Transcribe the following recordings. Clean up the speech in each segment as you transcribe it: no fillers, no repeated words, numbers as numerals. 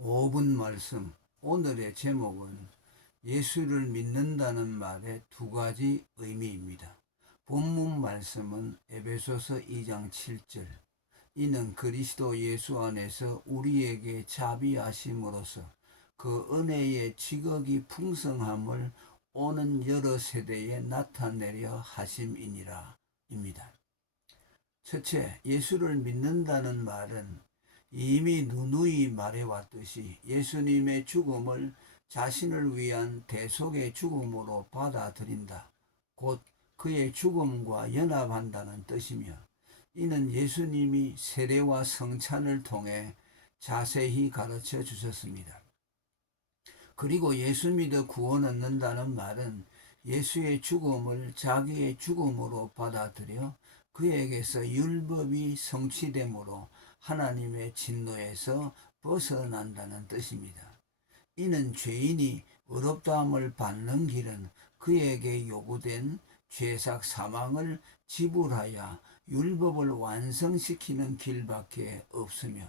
5분 말씀. 오늘의 제목은 예수를 믿는다는 말의 두 가지 의미입니다. 본문 말씀은 에베소서 2장 7절. 이는 그리스도 예수 안에서 우리에게 자비하심으로써 그 은혜의 지극히 풍성함을 오는 여러 세대에 나타내려 하심이니라 입니다. 첫째, 예수를 믿는다는 말은 이미 누누이 말해왔듯이 예수님의 죽음을 자신을 위한 대속의 죽음으로 받아들인다. 곧 그의 죽음과 연합한다는 뜻이며, 이는 예수님이 세례와 성찬을 통해 자세히 가르쳐 주셨습니다. 그리고 예수 믿어 구원 얻는다는 말은 예수의 죽음을 자기의 죽음으로 받아들여 그에게서 율법이 성취됨으로 하나님의 진노에서 벗어난다는 뜻입니다. 이는 죄인이 의롭다함을 받는 길은 그에게 요구된 죄삭 사망을 지불하여 율법을 완성시키는 길밖에 없으며,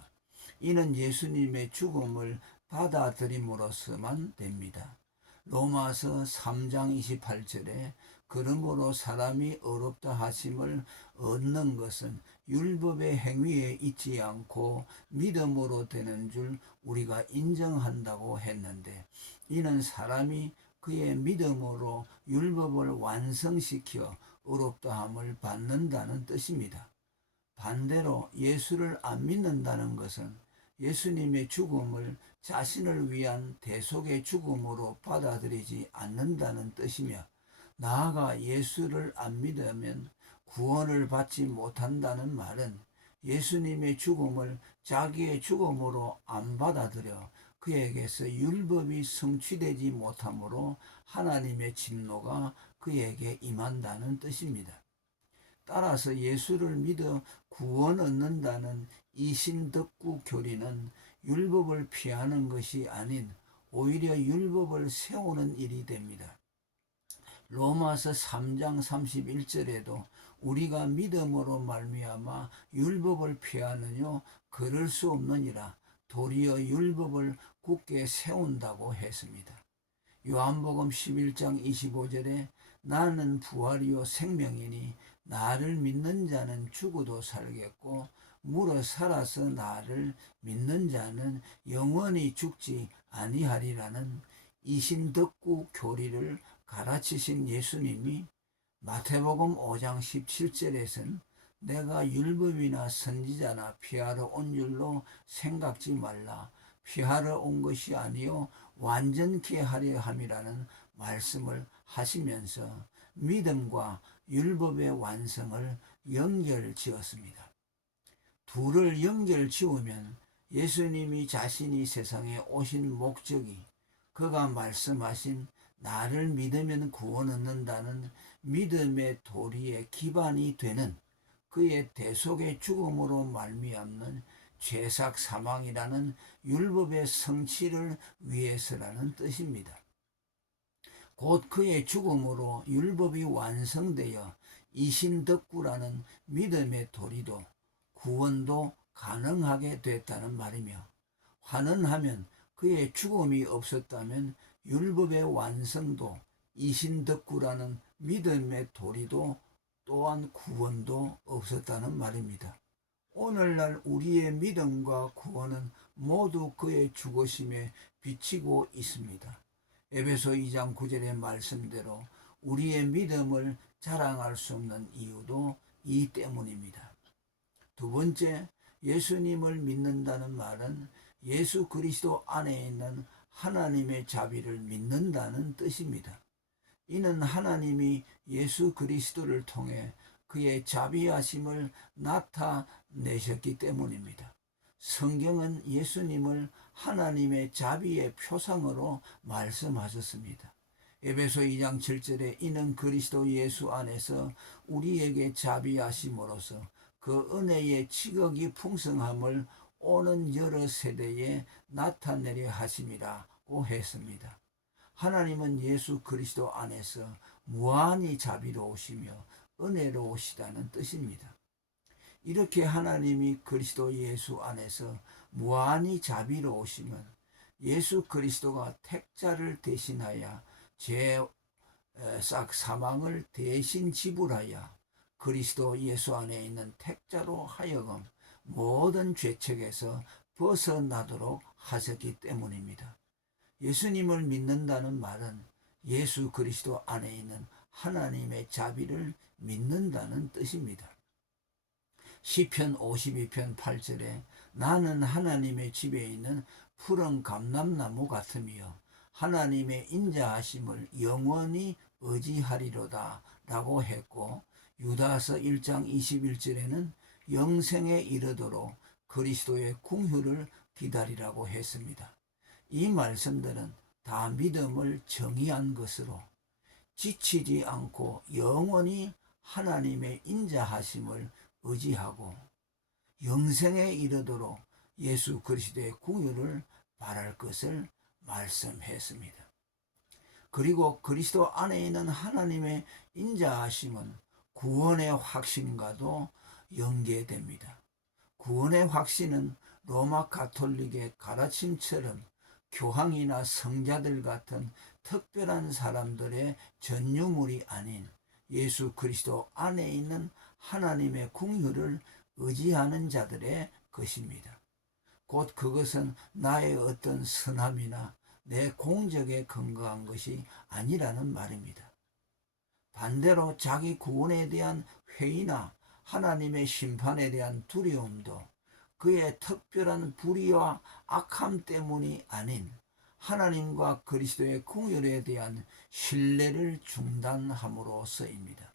이는 예수님의 죽음을 받아들임으로서만 됩니다. 로마서 3장 28절에 그러므로 사람이 의롭다 하심을 얻는 것은 율법의 행위에 있지 않고 믿음으로 되는 줄 우리가 인정한다고 했는데, 이는 사람이 그의 믿음으로 율법을 완성시켜 의롭다함을 받는다는 뜻입니다. 반대로 예수를 안 믿는다는 것은 예수님의 죽음을 자신을 위한 대속의 죽음으로 받아들이지 않는다는 뜻이며, 나아가 예수를 안 믿으면 구원을 받지 못한다는 말은 예수님의 죽음을 자기의 죽음으로 안 받아들여 그에게서 율법이 성취되지 못하므로 하나님의 진노가 그에게 임한다는 뜻입니다. 따라서 예수를 믿어 구원 얻는다는 이신덕구 교리는 율법을 피하는 것이 아닌 오히려 율법을 세우는 일이 됩니다. 로마서 3장 31절에도 우리가 믿음으로 말미암아 율법을 피하느뇨 그럴 수 없느니라, 도리어 율법을 굳게 세운다고 했습니다. 요한복음 11장 25절에 나는 부활이요 생명이니 나를 믿는 자는 죽어도 살겠고 물어 살아서 나를 믿는 자는 영원히 죽지 아니하리라는 이신덕구 교리를 가르치신 예수님이 마태복음 5장 17절에서는 내가 율법이나 선지자나 피하러 온 줄로 생각지 말라, 피하러 온 것이 아니요 완전케 하려 함이라는 말씀을 하시면서 믿음과 율법의 완성을 연결지었습니다. 둘을 연결지으면 예수님이 자신이 세상에 오신 목적이 그가 말씀하신 나를 믿으면 구원 얻는다는 믿음의 도리의 기반이 되는 그의 대속의 죽음으로 말미암는 죄삭 사망이라는 율법의 성취를 위해서라는 뜻입니다. 곧 그의 죽음으로 율법이 완성되어 이신덕구라는 믿음의 도리도 구원도 가능하게 됐다는 말이며, 환원하면 그의 죽음이 없었다면 율법의 완성도 이신덕구라는 믿음의 도리도 또한 구원도 없었다는 말입니다. 오늘날 우리의 믿음과 구원은 모두 그의 죽으심에 비치고 있습니다. 에베소 2장 9절의 말씀대로 우리의 믿음을 자랑할 수 없는 이유도 이 때문입니다. 두 번째, 예수님을 믿는다는 말은 예수 그리스도 안에 있는 하나님의 자비를 믿는다는 뜻입니다. 이는 하나님이 예수 그리스도를 통해 그의 자비하심을 나타내셨기 때문입니다. 성경은 예수님을 하나님의 자비의 표상으로 말씀하셨습니다. 에베소 2장 7절에 이는 그리스도 예수 안에서 우리에게 자비하심으로써 그 은혜의 지극히 풍성함을 오는 여러 세대에 나타내려 하심이라고 했습니다. 하나님은 예수 그리스도 안에서 무한히 자비로우시며 은혜로우시다는 뜻입니다. 이렇게 하나님이 그리스도 예수 안에서 무한히 자비로우시면 예수 그리스도가 택자를 대신하여 싹 사망을 대신 지불하여 그리스도 예수 안에 있는 택자로 하여금 모든 죄책에서 벗어나도록 하셨기 때문입니다. 예수님을 믿는다는 말은 예수 그리스도 안에 있는 하나님의 자비를 믿는다는 뜻입니다. 시편 52편 8절에 나는 하나님의 집에 있는 푸른 감람나무 같으며 하나님의 인자하심을 영원히 의지하리로다 라고 했고, 유다서 1장 21절에는 영생에 이르도록 그리스도의 궁휼을 기다리라고 했습니다. 이 말씀들은 다 믿음을 정의한 것으로 지치지 않고 영원히 하나님의 인자하심을 의지하고 영생에 이르도록 예수 그리스도의 궁휼을 바랄 것을 말씀했습니다. 그리고 그리스도 안에 있는 하나님의 인자하심은 구원의 확신과도 연계됩니다. 구원의 확신은 로마 가톨릭의 가르침처럼 교황이나 성자들 같은 특별한 사람들의 전유물이 아닌 예수 그리스도 안에 있는 하나님의 궁휼을 의지하는 자들의 것입니다. 곧 그것은 나의 어떤 선함이나 내 공적에 근거한 것이 아니라는 말입니다. 반대로 자기 구원에 대한 회의나 하나님의 심판에 대한 두려움도 그의 특별한 불의와 악함 때문이 아닌 하나님과 그리스도의 궁휼에 대한 신뢰를 중단함으로써입니다.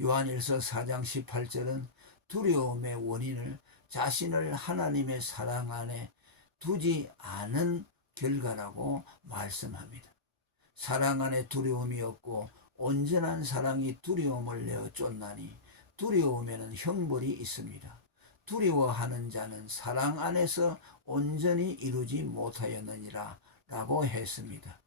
요한일서 4장 18절은 두려움의 원인을 자신을 하나님의 사랑 안에 두지 않은 결과라고 말씀합니다. 사랑 안에 두려움이 없고 온전한 사랑이 두려움을 내어 쫓나니 두려움에는 형벌이 있습니다. 두려워하는 자는 사랑 안에서 온전히 이루지 못하였느니라 라고 했습니다.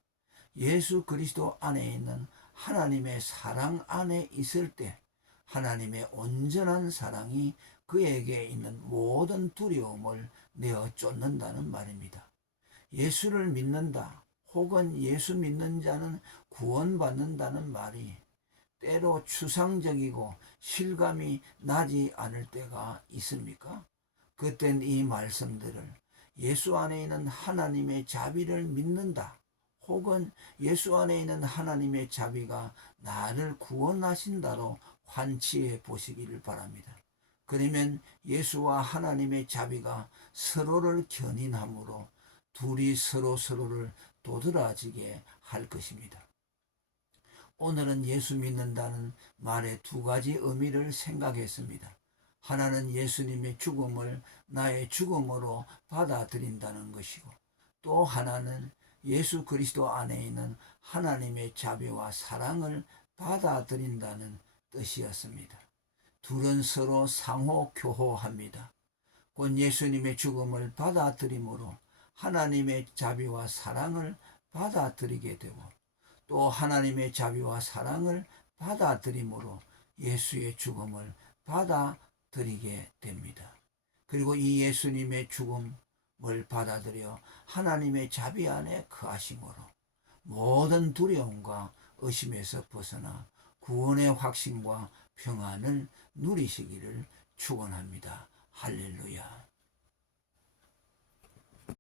예수 그리스도 안에 있는 하나님의 사랑 안에 있을 때 하나님의 온전한 사랑이 그에게 있는 모든 두려움을 내어 쫓는다는 말입니다. 예수를 믿는다 혹은 예수 믿는 자는 구원받는다는 말이 때로 추상적이고 실감이 나지 않을 때가 있습니까? 그땐 이 말씀들을 예수 안에 있는 하나님의 자비를 믿는다 혹은 예수 안에 있는 하나님의 자비가 나를 구원하신다로 환치해 보시기를 바랍니다. 그러면 예수와 하나님의 자비가 서로를 견인함으로 둘이 서로를 도드라지게 할 것입니다. 오늘은 예수 믿는다는 말의 두 가지 의미를 생각했습니다. 하나는 예수님의 죽음을 나의 죽음으로 받아들인다는 것이고, 또 하나는 예수 그리스도 안에 있는 하나님의 자비와 사랑을 받아들인다는 뜻이었습니다. 둘은 서로 상호 교호합니다. 곧 예수님의 죽음을 받아들임으로 하나님의 자비와 사랑을 받아들이게 되고, 또 하나님의 자비와 사랑을 받아들임으로 예수의 죽음을 받아들이게 됩니다. 그리고 이 예수님의 죽음을 받아들여 하나님의 자비 안에 거하심으로 모든 두려움과 의심에서 벗어나 구원의 확신과 평안을 누리시기를 축원합니다. 할렐루야.